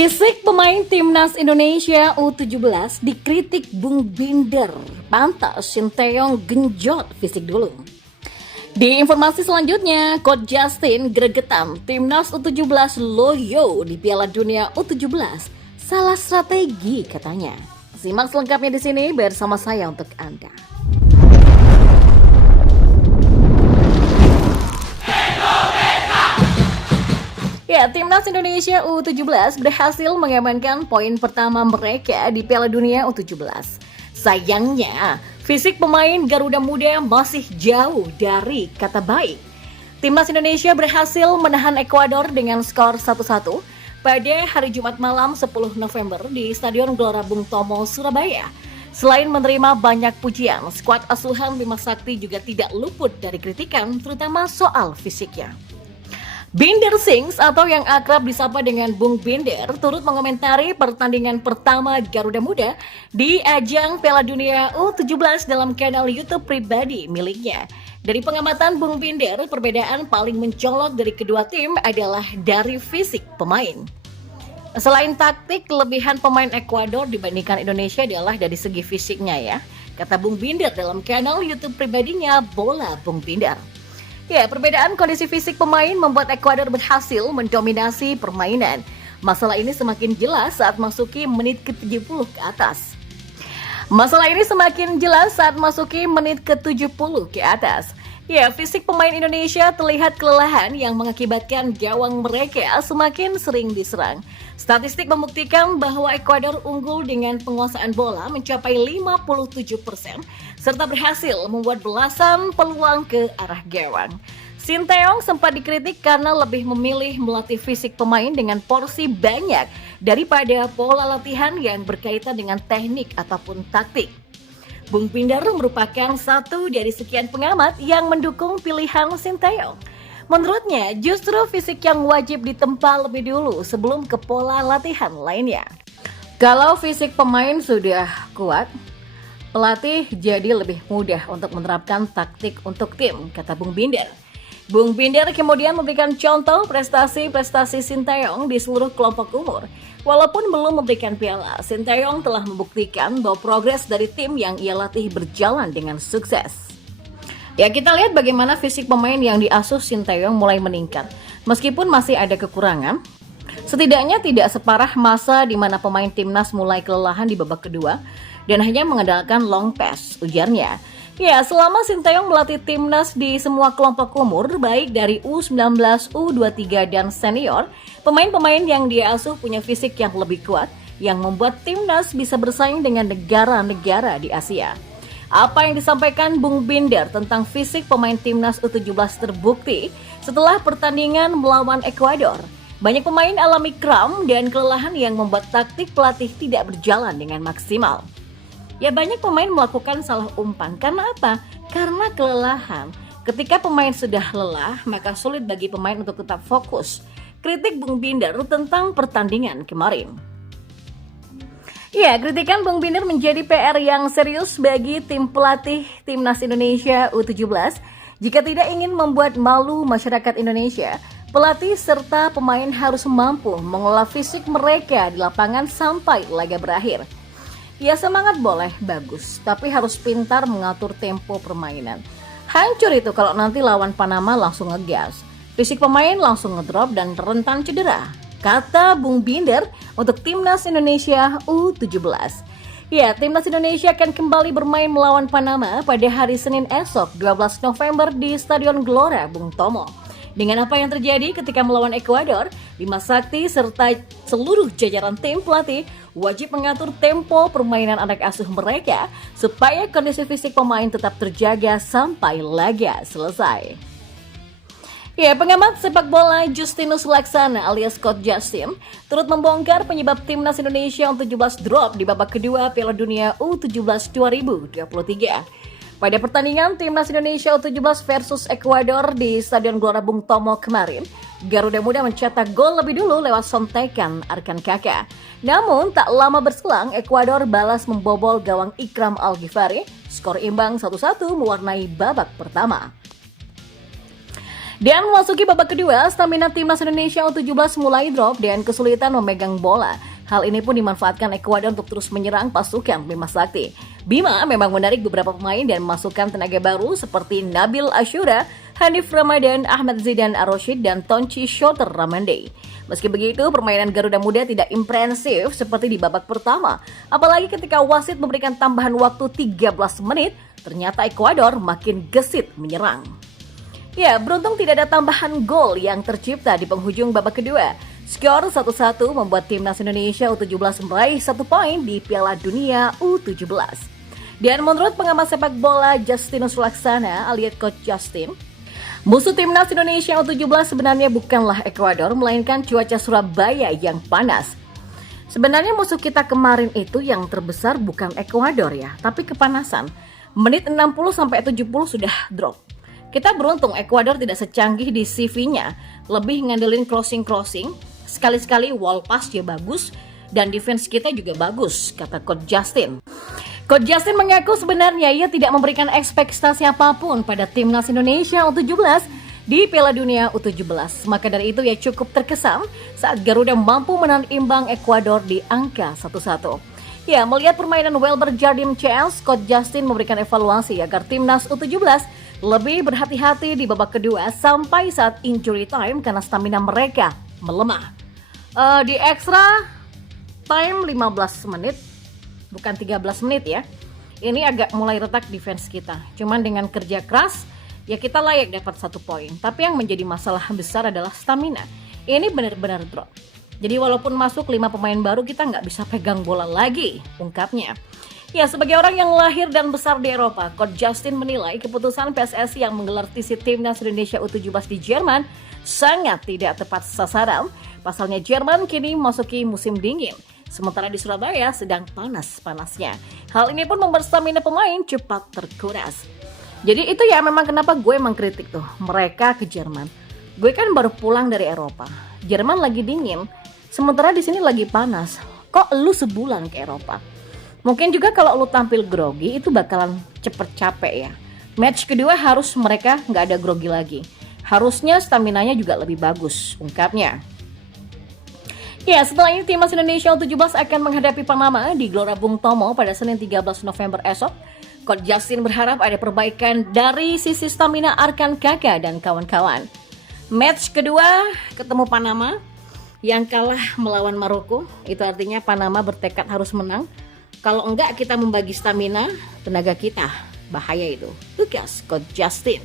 Fisik pemain timnas Indonesia U17 dikritik Bung Binder. Pantas Sinteyong genjot fisik dulu. Di informasi selanjutnya, Coach Justin gregetan timnas U17 loyo di Piala Dunia U17. Salah strategi katanya. Simak selengkapnya di sini bersama saya untuk Anda. Ya, timnas Indonesia U17 berhasil mengamankan poin pertama mereka di Piala Dunia U17. Sayangnya, fisik pemain Garuda Muda masih jauh dari kata baik. Timnas Indonesia berhasil menahan Ekuador dengan skor 1-1 pada hari Jumat malam 10 November di Stadion Gelora Bung Tomo, Surabaya. Selain menerima banyak pujian, skuad asuhan Bima Sakti juga tidak luput dari kritikan, terutama soal fisiknya. Binder Sings atau yang akrab disapa dengan Bung Binder turut mengomentari pertandingan pertama Garuda Muda di ajang Piala Dunia U17 dalam kanal YouTube pribadi miliknya. Dari pengamatan Bung Binder, perbedaan paling mencolok dari kedua tim adalah dari fisik pemain. Selain taktik, kelebihan pemain Ekuador dibandingkan Indonesia adalah dari segi fisiknya ya, kata Bung Binder dalam kanal YouTube pribadinya Bola Bung Binder. Ya, perbedaan kondisi fisik pemain membuat Ekuador berhasil mendominasi permainan. Masalah ini semakin jelas saat masuki menit ke-70 ke atas. Ya, fisik pemain Indonesia terlihat kelelahan yang mengakibatkan gawang mereka semakin sering diserang. Statistik membuktikan bahwa Ekuador unggul dengan penguasaan bola mencapai 57%, serta berhasil membuat belasan peluang ke arah gawang. Sinteyong sempat dikritik karena lebih memilih melatih fisik pemain dengan porsi banyak daripada pola latihan yang berkaitan dengan teknik ataupun taktik. Bung Binder merupakan satu dari sekian pengamat yang mendukung pilihan Sinteyong. Menurutnya, justru fisik yang wajib ditempa lebih dulu sebelum ke pola latihan lainnya. Kalau fisik pemain sudah kuat, pelatih jadi lebih mudah untuk menerapkan taktik untuk tim, kata Bung Binder. Bung Binder kemudian memberikan contoh prestasi-prestasi Sinteyong di seluruh kelompok umur. Walaupun belum memberikan piala, Sinteyong telah membuktikan bahwa progres dari tim yang ia latih berjalan dengan sukses. Ya, kita lihat bagaimana fisik pemain yang diasuh Sinteyong mulai meningkat. Meskipun masih ada kekurangan, setidaknya tidak separah masa di mana pemain timnas mulai kelelahan di babak kedua dan hanya mengandalkan long pass, ujarnya. Ya, selama Sinteyong melatih timnas di semua kelompok umur, baik dari U19, U23, dan senior, pemain-pemain yang dia asuh punya fisik yang lebih kuat, yang membuat timnas bisa bersaing dengan negara-negara di Asia. Apa yang disampaikan Bung Binder tentang fisik pemain timnas U17 terbukti setelah pertandingan melawan Ekuador. Banyak pemain alami kram dan kelelahan yang membuat taktik pelatih tidak berjalan dengan maksimal. Ya, banyak pemain melakukan salah umpan. Karena apa? Karena kelelahan. Ketika pemain sudah lelah, maka sulit bagi pemain untuk tetap fokus. Kritik Bung Binder tentang pertandingan kemarin. Ya, kritikan Bung Binder menjadi PR yang serius bagi tim pelatih Timnas Indonesia U17. Jika tidak ingin membuat malu masyarakat Indonesia, pelatih serta pemain harus mampu mengolah fisik mereka di lapangan sampai laga berakhir. Ya, semangat boleh, bagus, tapi harus pintar mengatur tempo permainan. Hancur itu kalau nanti lawan Panama langsung ngegas. Fisik pemain langsung ngedrop dan rentan cedera, kata Bung Binder untuk Timnas Indonesia U17. Ya, Timnas Indonesia akan kembali bermain melawan Panama pada hari Senin esok 12 November di Stadion Gelora Bung Tomo. Dengan apa yang terjadi ketika melawan Ekuador, Bima Sakti serta seluruh jajaran tim pelatih wajib mengatur tempo permainan anak asuh mereka supaya kondisi fisik pemain tetap terjaga sampai laga selesai. Ya, pengamat sepak bola Justinus Laksana alias Coach Justin turut membongkar penyebab Timnas Indonesia U17 drop di babak kedua Piala Dunia U17 2023. Pada pertandingan Timnas Indonesia U17 versus Ekuador di Stadion Gelora Bung Tomo kemarin, Garuda Muda mencetak gol lebih dulu lewat sontekan Arkan Kaka. Namun tak lama berselang, Ekuador balas membobol gawang Ikram Al-Ghifari. Skor imbang 1-1 mewarnai babak pertama. Dan memasuki babak kedua, stamina timnas Indonesia U17 mulai drop dan kesulitan memegang bola. Hal ini pun dimanfaatkan Ekuador untuk terus menyerang pasukan Bima Sakti. Bima memang menarik beberapa pemain dan memasukkan tenaga baru seperti Nabil Ashura, Hanif Ramadan, Ahmad Zidan Aroshid, dan Tonci Shoter Ramande. Meski begitu, permainan Garuda Muda tidak impresif seperti di babak pertama. Apalagi ketika wasit memberikan tambahan waktu 13 menit, ternyata Ekuador makin gesit menyerang. Ya, beruntung tidak ada tambahan gol yang tercipta di penghujung babak kedua. Skor 1-1 membuat timnas Indonesia U17 meraih 1 poin di Piala Dunia U17. Dan menurut pengamat sepak bola Justinus Laksana alias Coach Justin, musuh timnas Indonesia U17 sebenarnya bukanlah Ekuador, melainkan cuaca Surabaya yang panas. Sebenarnya musuh kita kemarin itu yang terbesar bukan Ekuador ya, tapi kepanasan. Menit 60-70 sudah drop. Kita beruntung Ekuador tidak secanggih di CV-nya, lebih ngandelin crossing, sekali-sekali wall pass ya bagus, dan defense kita juga bagus, kata Coach Justin. Coach Justin mengaku sebenarnya ia tidak memberikan ekspektasi apapun pada timnas Indonesia U17 di Piala Dunia U17. Maka dari itu ia cukup terkesan saat Garuda mampu menahan imbang Ekuador di angka 1-1. Ya, melihat permainan Welber Jardim CS, Coach Justin memberikan evaluasi agar timnas U17 lebih berhati-hati di babak kedua sampai saat injury time karena stamina mereka melemah. Di extra time 15 menit, bukan 13 menit ya. Ini agak mulai retak defense kita. Cuman dengan kerja keras, ya kita layak dapat 1 poin. Tapi yang menjadi masalah besar adalah stamina. Ini benar-benar drop. Jadi walaupun masuk 5 pemain baru, kita nggak bisa pegang bola lagi, ungkapnya. Ya, sebagai orang yang lahir dan besar di Eropa, Coach Justin menilai keputusan PSSI yang menggelar TC Timnas Indonesia U17 di Jerman sangat tidak tepat sasaran. Pasalnya Jerman kini memasuki musim dingin, sementara di Surabaya sedang panas-panasnya. Hal ini pun membuat stamina pemain cepat terkuras. Jadi itu ya memang kenapa gue mengkritik tuh mereka ke Jerman. Gue kan baru pulang dari Eropa. Jerman lagi dingin, sementara di sini lagi panas. Kok lu sebulan ke Eropa? Mungkin juga kalau lu tampil grogi itu bakalan cepet capek ya. Match kedua harus mereka nggak ada grogi lagi. Harusnya staminanya juga lebih bagus, ungkapnya. Ya, setelah ini timnas Indonesia U17 akan menghadapi Panama di Gelora Bung Tomo pada Senin 13 November esok. Coach Justin berharap ada perbaikan dari sisi stamina Arkan Kakak dan kawan-kawan. Match kedua ketemu Panama yang kalah melawan Maroko. Itu artinya Panama bertekad harus menang. Kalau enggak kita membagi stamina, tenaga kita. Bahaya itu. Tugas Coach Justin.